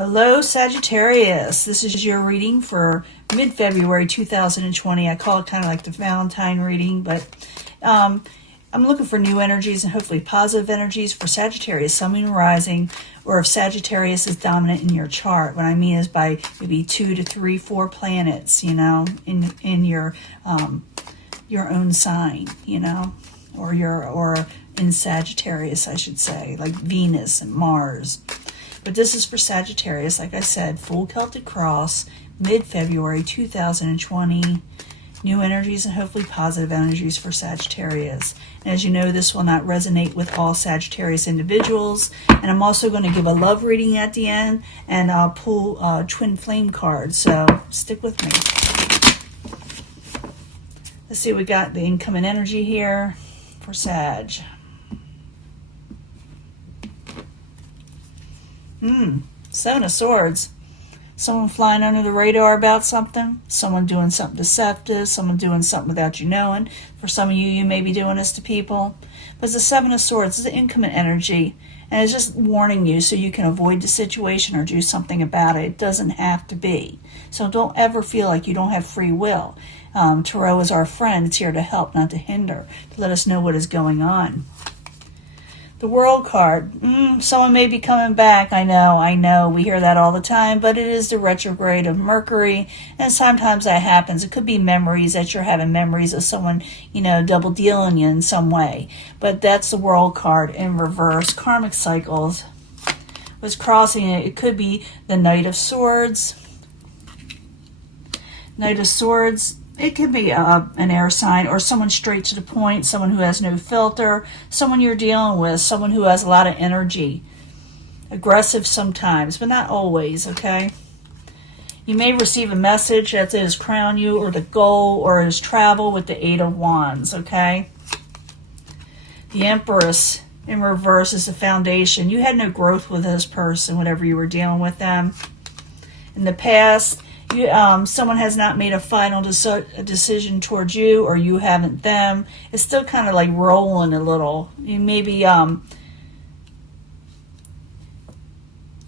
Hello, Sagittarius. This is your reading for mid-February 2020. I call it kind of like the Valentine reading, but I'm looking for new energies and hopefully positive energies for Sagittarius, Sun, Moon, Rising, or if Sagittarius is dominant in your chart. What I mean is by maybe 2 to 3, 4 planets, in your own sign, or in Sagittarius, I should say, like Venus and Mars. But this is for Sagittarius, like I said, full Celtic cross, mid-February 2020. New energies and hopefully positive energies for Sagittarius. And as you know, this will not resonate with all Sagittarius individuals. And I'm also going to give a love reading at the end, and I'll pull twin flame cards. So stick with me. Let's see, we got the incoming energy here for Sag. Seven of Swords. Someone flying under the radar about something. Someone doing something deceptive. Someone doing something without you knowing. For some of you, you may be doing this to people. But it's the Seven of Swords. It's the incoming energy. And it's just warning you so you can avoid the situation or do something about it. It doesn't have to be. So don't ever feel like you don't have free will. Tarot is our friend. It's here to help, not to hinder. To let us know what is going on. The World card. Someone may be coming back. I know. We hear that all the time, but it is the retrograde of Mercury, and sometimes that happens. It could be memories that you're having memories of someone, double dealing you in some way. But that's the World card in reverse. Karmic cycles was crossing it. It could be the Knight of Swords. Knight of Swords. It could be an air sign or someone straight to the point, someone who has no filter, someone you're dealing with, someone who has a lot of energy. Aggressive sometimes, but not always, okay? You may receive a message that says crown you or the goal or is travel with the Eight of Wands, okay? The Empress in reverse is the foundation. You had no growth with this person, whenever you were dealing with them. In the past, someone has not made a final decision towards you, or you haven't them. It's still kind of like rolling a little. You maybe, like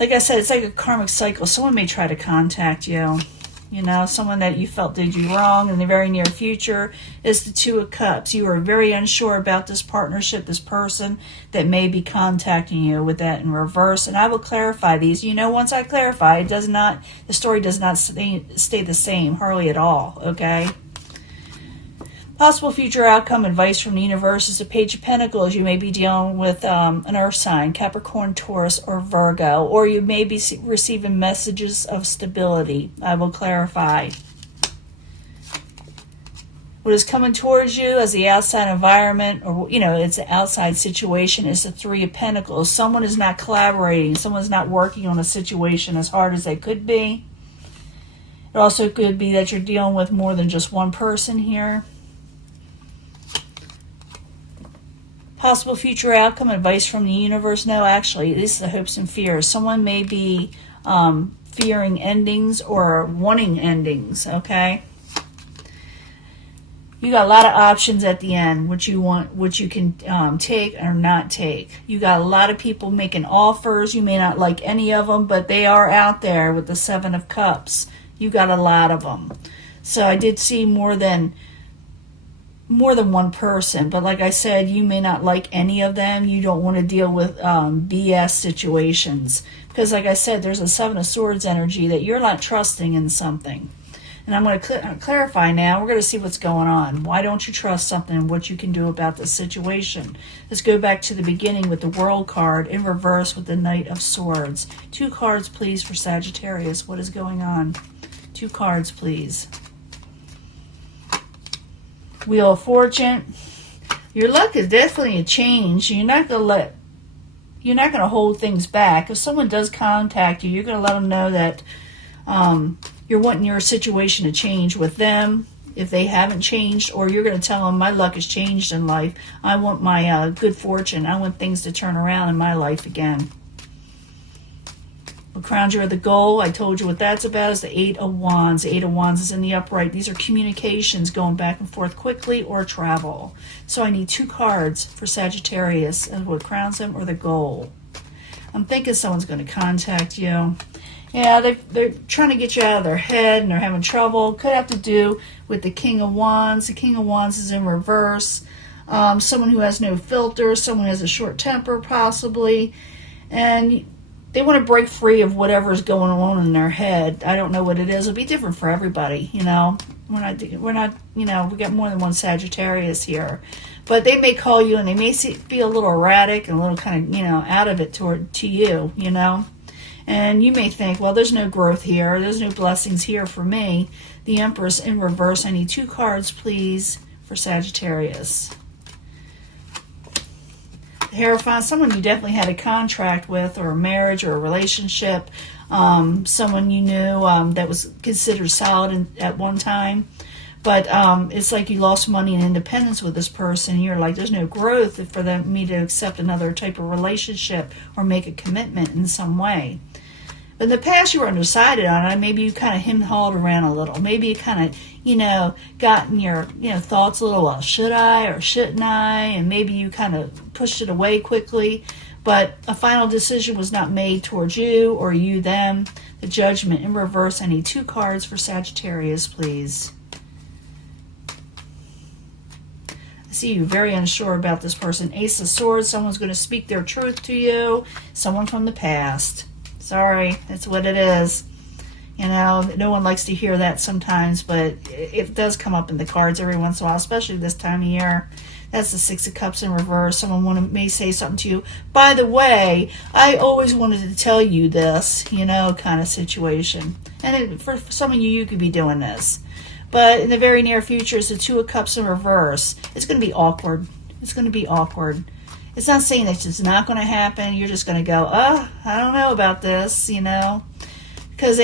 I said, it's like a karmic cycle. Someone may try to contact you. Someone that you felt did you wrong in the very near future is the Two of Cups. You are very unsure about this partnership, this person that may be contacting you with that in reverse. And I will clarify these. Once I clarify, the story does not stay the same, hardly at all, okay? Possible future outcome advice from the universe is the Page of Pentacles. You may be dealing with an earth sign, Capricorn, Taurus, or Virgo, or you may be receiving messages of stability. I will clarify. What is coming towards you as the outside environment, or it's an outside situation, is the Three of Pentacles. Someone is not collaborating. Someone's not working on a situation as hard as they could be. It also could be that you're dealing with more than just one person here. Possible future outcome, advice from the universe. No, actually, this is the hopes and fears. Someone may be fearing endings or wanting endings, okay? You got a lot of options at the end, what you want, what you can take or not take. You got a lot of people making offers. You may not like any of them, but they are out there with the Seven of Cups. You got a lot of them. So I did see more than one person, but like I said, you may not like any of them. You don't want to deal with BS situations because, like I said, there's a Seven of Swords energy that you're not trusting in something. And I'm going to clarify now. We're going to see what's going on. Why don't you trust something and what you can do about this situation? Let's go back to the beginning with the World card in reverse with the Knight of Swords. 2 cards, please, for Sagittarius. What is going on? 2 cards, please. Wheel of Fortune. Your luck is definitely a change. You're not going to hold things back. If someone does contact you, you're going to let them know that you're wanting your situation to change with them if they haven't changed, or you're going to tell them my luck has changed in life. I want my good fortune. I want things to turn around in my life again. What crowns you are the goal. I told you what that's about is the Eight of Wands. The Eight of Wands is in the upright. These are communications going back and forth quickly or travel. So I need 2 cards for Sagittarius and what crowns them or the goal. I'm thinking someone's going to contact you. Yeah, they're trying to get you out of their head and they're having trouble. Could have to do with the King of Wands. The King of Wands is in reverse. Someone who has no filter, someone who has a short temper possibly. And they want to break free of whatever's going on in their head. I don't know what it is. It'll be different for everybody, you know. We're not, you know, we got more than one Sagittarius here. But they may call you and they may be a little erratic and a little kind of, you know, out of it to you, you know. And you may think, well, there's no growth here. There's no blessings here for me. The Empress in reverse. I need 2 cards, please, for Sagittarius. The Hierophant, someone you definitely had a contract with or a marriage or a relationship. Someone you knew that was considered solid at one time. But it's like you lost money and independence with this person. You're like, there's no growth for me to accept another type of relationship or make a commitment in some way. But in the past, you were undecided on it. Maybe you kind of hem-hawed around a little. Maybe you kind of, you know, got in your, you know, thoughts a little, well, should I or shouldn't I? And maybe you kind of pushed it away quickly. But a final decision was not made towards you or you them. The Judgment in reverse. I need 2 cards for Sagittarius, please. I see you very unsure about this person. Ace of Swords. Someone's going to speak their truth to you. Someone from the past. Sorry, that's what it is. You know, no one likes to hear that sometimes, but it does come up in the cards every once in a while, especially this time of year. That's the 6 of Cups in reverse. Someone may say something to you. By the way, I always wanted to tell you this, you know, kind of situation. And for some of you, you could be doing this. But in the very near future, it's the 2 of Cups in reverse. It's going to be awkward. It's going to be awkward. It's not saying that it's not going to happen. You're just going to go, I don't know about this, you know. Because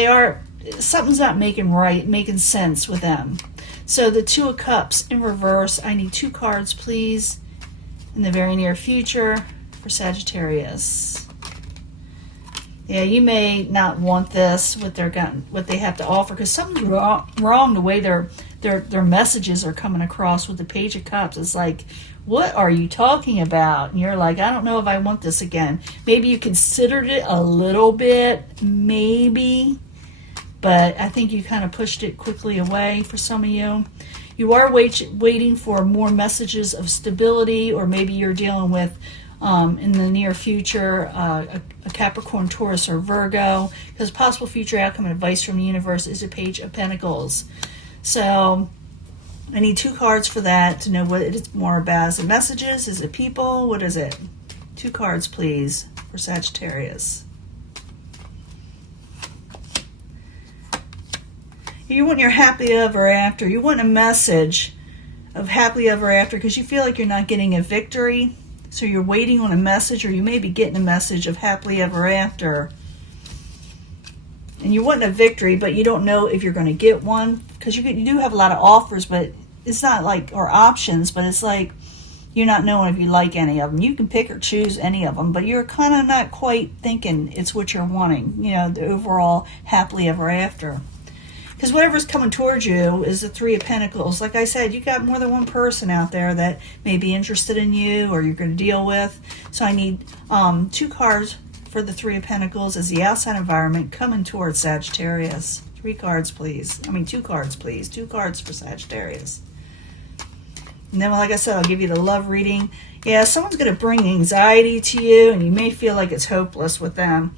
something's not making sense with them. So the 2 of Cups in reverse. I need 2 cards, please, in the very near future for Sagittarius. Yeah, you may not want this, what they have to offer, because something's wrong the way their messages are coming across with the Page of Cups. It's like, what are you talking about? And you're like, I don't know if I want this again. Maybe you considered it a little bit, maybe, but I think you kind of pushed it quickly away for some of you. You are waiting for more messages of stability, or maybe you're dealing with, in the near future, a Capricorn, Taurus, or Virgo, because possible future outcome and advice from the universe is a Page of Pentacles. So I need 2 cards for that to know what it's more about. Is it messages? Is it people? What is it? 2 cards, please, for Sagittarius. You want your happily ever after. You want a message of happily ever after because you feel like you're not getting a victory. So you're waiting on a message, or you may be getting a message of happily ever after. And you want a victory, but you don't know if you're going to get one, because you do have a lot of offers, but it's not like, or options, but it's like you're not knowing if you like any of them. You can pick or choose any of them, but you're kind of not quite thinking it's what you're wanting, you know, the overall happily ever after. Because whatever's coming towards you is the 3 of Pentacles. Like I said, you got more than one person out there that may be interested in you or you're going to deal with. So I need 2 cards for the 3 of Pentacles as the outside environment coming towards Sagittarius. 3 cards, please. 2 cards, please. 2 cards for Sagittarius. And then, like I said, I'll give you the love reading. Yeah, someone's going to bring anxiety to you, and you may feel like it's hopeless with them.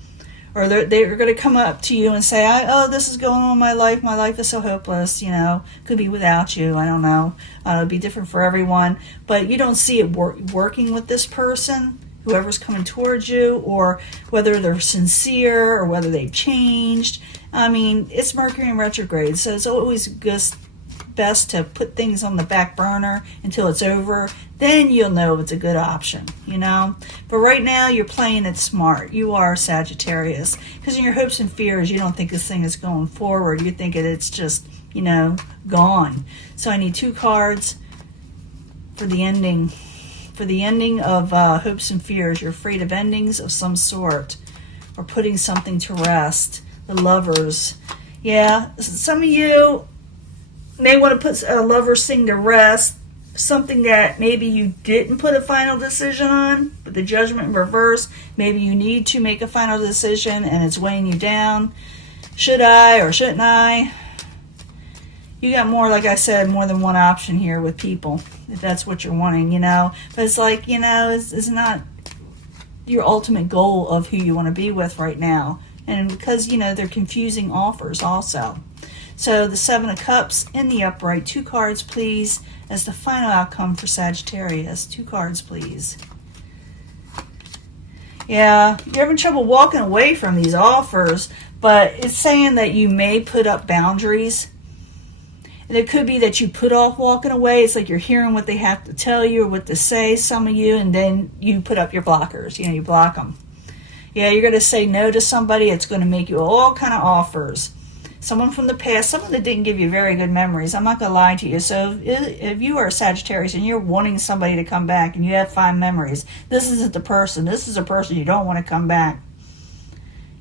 Or they're going to come up to you and say, oh, this is going on in my life. My life is so hopeless, you know. Could be without you. I don't know. It'll be different for everyone. But you don't see it working with this person, whoever's coming towards you, or whether they're sincere or whether they've changed. It's Mercury in retrograde, so it's always just best to put things on the back burner until it's over. Then you'll know it's a good option, you know. But right now, you're playing it smart. You are Sagittarius. Because in your hopes and fears, you don't think this thing is going forward. You think it's just, you know, gone. So I need 2 cards for the ending. For the ending of hopes and fears. You're afraid of endings of some sort, or putting something to rest. The Lovers. Yeah, some of you may want to put a lover's thing to rest. something that maybe you didn't put a final decision on, but the Judgment in reverse, maybe you need to make a final decision and it's weighing you down. Should I or shouldn't I? You got more, like I said, more than one option here with people, if that's what you're wanting, you know. But it's like, you know, it's not your ultimate goal of who you want to be with right now. And because, you know, they're confusing offers also. So the Seven of Cups in the upright. 2 cards, please, as the final outcome for Sagittarius. 2 cards, please. Yeah, you're having trouble walking away from these offers, but it's saying that you may put up boundaries. And it could be that you put off walking away. It's like you're hearing what they have to tell you or what to say, some of you, and then you put up your blockers. You know, you block them. Yeah, you're going to say no to somebody. It's going to make you all kind of offers. Someone from the past, someone that didn't give you very good memories. I'm not going to lie to you. So if you are a Sagittarius and you're wanting somebody to come back and you have fond memories, this isn't the person. This is a person you don't want to come back.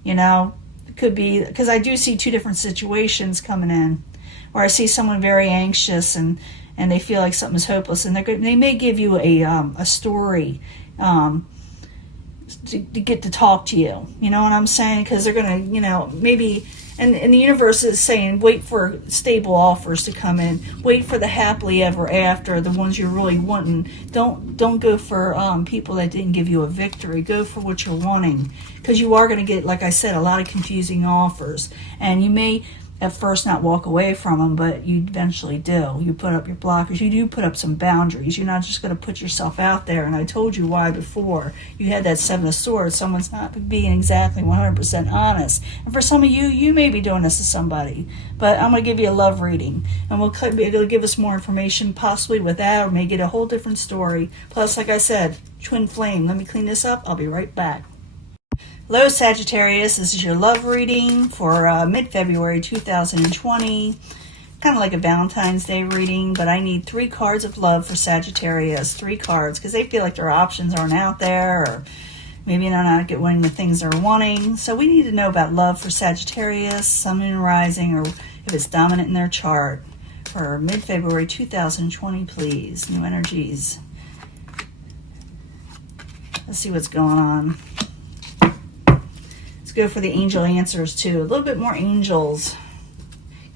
You know, it could be, because I do see 2 different situations coming in. Or I see someone very anxious and they feel like something's hopeless, and they may give you a story to get to talk to you. You know what I'm saying? Because they're going to, you know, maybe, and the universe is saying, wait for stable offers to come in. Wait for the happily ever after, the ones you're really wanting. Don't go for people that didn't give you a victory. Go for what you're wanting, because you are going to get, like I said, a lot of confusing offers, and you may at first not walk away from them, but you eventually do. You put up your blockers. You do put up some boundaries. You're not just going to put yourself out there. And I told you why before. You had that 7 of Swords. Someone's not being exactly 100% honest. And for some of you, you may be doing this to somebody. But I'm going to give you a love reading. And it'll give us more information, possibly with that, or may get a whole different story. Plus, like I said, twin flame. Let me clean this up. I'll be right back. Hello, Sagittarius. This is your love reading for mid-February 2020. Kind of like a Valentine's Day reading, but I need 3 cards of love for Sagittarius. 3 cards, because they feel like their options aren't out there, or maybe they're not getting the things they're wanting. So we need to know about love for Sagittarius, Sun, Moon, Rising, or if it's dominant in their chart for mid-February 2020, please. New energies. Let's see what's going on. Go for the angel answers too. A little bit more angels.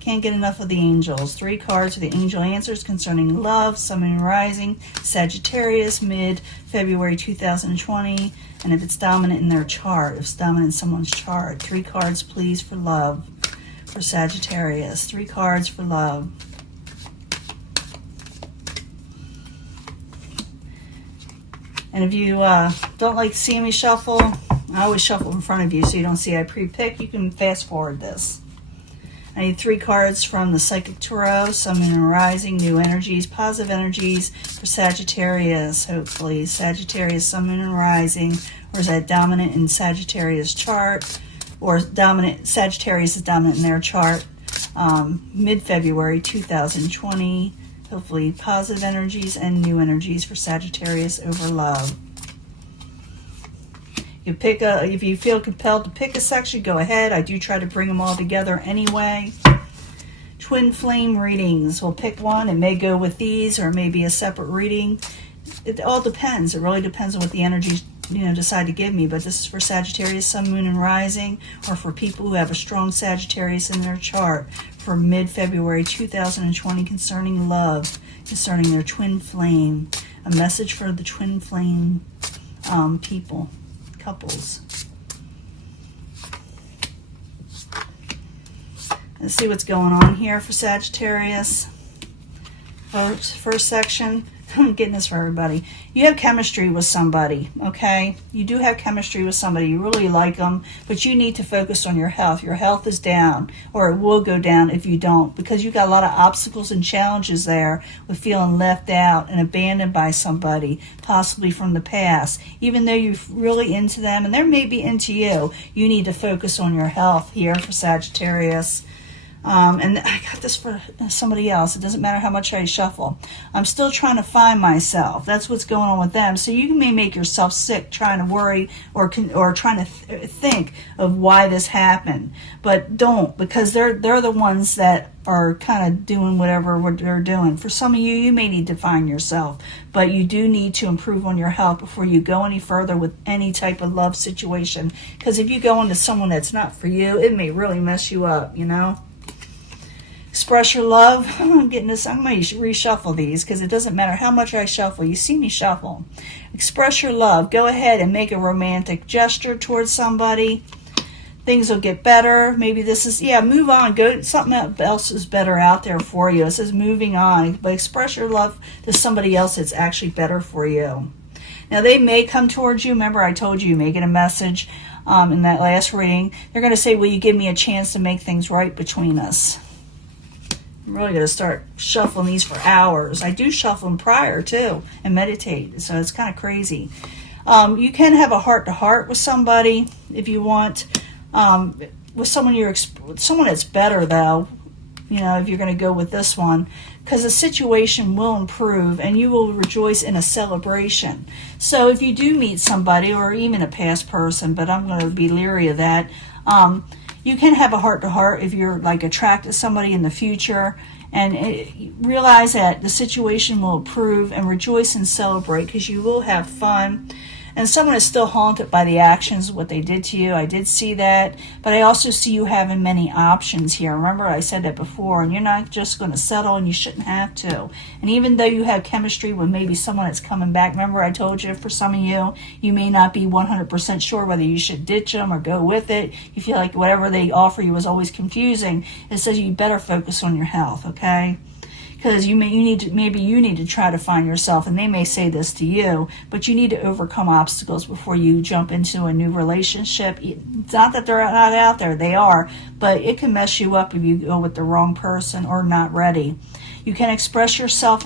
Can't get enough of the angels. 3 cards for the angel answers concerning love, Sun, Moon, Rising, Sagittarius, mid-February 2020. And if it's dominant in their chart, if it's dominant in someone's chart, 3 cards please for love for Sagittarius. 3 cards for love. And if you don't like seeing me shuffle, I always shuffle in front of you so you don't see I pre-pick. You can fast forward this. I need 3 cards from the Psychic Tarot, Sun, Moon, and Rising, new energies, positive energies for Sagittarius, hopefully. Sagittarius, Sun, Moon, and Rising, or is that dominant in Sagittarius chart, or dominant, Sagittarius is dominant in their chart, mid-February 2020, hopefully positive energies and new energies for Sagittarius over love. You pick if you feel compelled to pick a section, go ahead. I do try to bring them all together anyway. Twin flame readings. We'll pick one. It may go with these, or it may be a separate reading. It all depends. It really depends on what the energies decide to give me. But this is for Sagittarius, Sun, Moon, and Rising, or for people who have a strong Sagittarius in their chart for mid-February 2020 concerning love, concerning their twin flame. A message for the twin flame people. Couples. Let's see what's going on here for Sagittarius. First section. I'm getting this for everybody. You have chemistry with somebody, okay? You do have chemistry with somebody. You really like them, but you need to focus on your health. Your health is down, or it will go down if you don't, because you got a lot of obstacles and challenges there with feeling left out and abandoned by somebody, possibly from the past. Even though you're really into them, and they may be into you, you need to focus on your health here for Sagittarius. And I got this for somebody else. It doesn't matter how much I shuffle. I'm still trying to find myself. That's what's going on with them. So you may make yourself sick trying to worry or trying to think of why this happened. But don't, because they're the ones that are kind of doing whatever they're doing. For some of you, you may need to find yourself, but you do need to improve on your health before you go any further with any type of love situation. Because if you go into someone that's not for you, it may really mess you up, you know? Express your love. I'm getting this. I'm going to reshuffle these because it doesn't matter how much I shuffle. You see me shuffle. Express your love. Go ahead and make a romantic gesture towards somebody. Things will get better. Maybe this is, move on. Go, something else is better out there for you. It says moving on. But express your love to somebody else that's actually better for you. Now, they may come towards you. Remember, I told you may get a message in that last reading. They're going to say, will you give me a chance to make things right between us? I'm really going to start shuffling these for hours. I do shuffle them prior, too, and meditate. So it's kind of crazy. You can have a heart-to-heart with somebody if you want. With someone that's better, though, you know, if you're going to go with this one, because the situation will improve and you will rejoice in a celebration. So if you do meet somebody, or even a past person, but I'm going to be leery of that, you can have a heart-to-heart if you're like attracted to somebody in the future, and realize that the situation will improve and rejoice and celebrate because you will have fun. And someone is still haunted by the actions of what they did to you. I did see that, but I also see you having many options here. Remember, I said that before, and you're not just going to settle, and you shouldn't have to. And even though you have chemistry with maybe someone that's coming back, remember I told you for some of you, you may not be 100% sure whether you should ditch them or go with it. You feel like whatever they offer you is always confusing. It says you better focus on your health, okay? Because maybe you need to try to find yourself, and they may say this to you, but you need to overcome obstacles before you jump into a new relationship. It's not that they're not out there, they are, but it can mess you up if you go with the wrong person or not ready. You can express yourself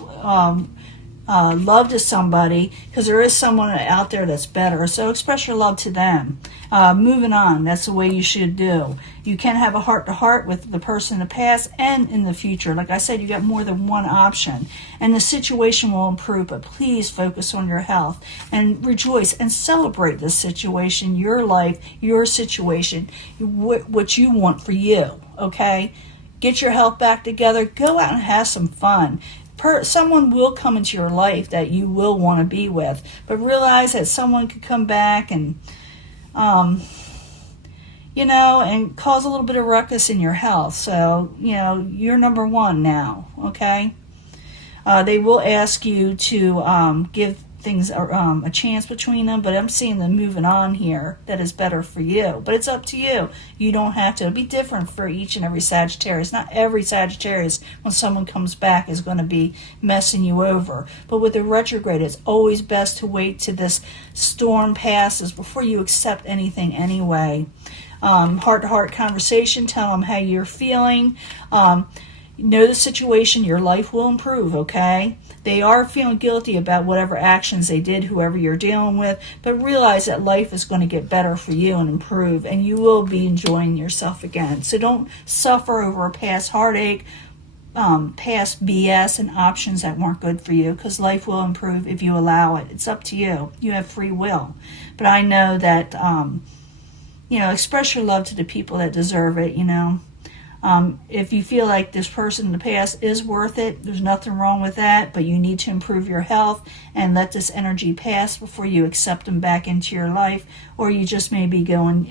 love to somebody, because there is someone out there that's better, so express your love to them. Moving on, that's the way you should do. You can have a heart-to-heart with the person in the past and in the future. Like I said, you got more than one option, and the situation will improve, but please focus on your health and rejoice and celebrate this situation, your life, your situation, what you want for you, okay? Get your health back together. Go out and have some fun. Someone will come into your life that you will want to be with, but realize that someone could come back and, and cause a little bit of ruckus in your health. So, you're number one now, okay? They will ask you to give things a chance between them, but I'm seeing them moving on here that is better for you. But it's up to you. You don't have to. It'll be different for each and every Sagittarius. Not every Sagittarius, when someone comes back, is going to be messing you over. But with the retrograde, it's always best to wait till this storm passes before you accept anything anyway. Heart-to-heart conversation. Tell them how you're feeling. Know the situation. Your life will improve, okay? They are feeling guilty about whatever actions they did, whoever you're dealing with, but realize that life is going to get better for you and improve, and you will be enjoying yourself again. So don't suffer over a past heartache, past BS, and options that weren't good for you, because life will improve if you allow it. It's up to you. You have free will. But I know that, express your love to the people that deserve it, If you feel like this person in the past is worth it, there's nothing wrong with that, but you need to improve your health and let this energy pass before you accept them back into your life, or you just may be going,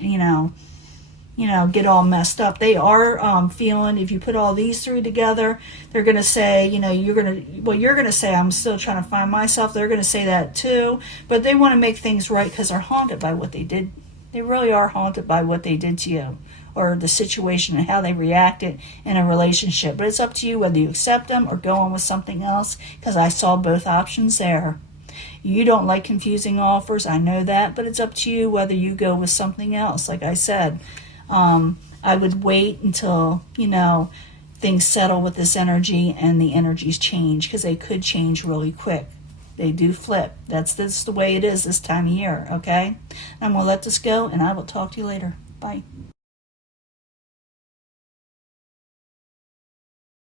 get all messed up. They are feeling, if you put all these three together, they're going to say, you're going to say, I'm still trying to find myself. They're going to say that too, but they want to make things right because they're haunted by what they did. They really are haunted by what they did to you, or the situation and how they reacted in a relationship. But it's up to you whether you accept them or go on with something else, because I saw both options there. You don't like confusing offers, I know that, but it's up to you whether you go with something else. Like I said, I would wait until, things settle with this energy and the energies change, because they could change really quick. They do flip. That's the way it is this time of year, okay? I'm going to let this go, and I will talk to you later. Bye.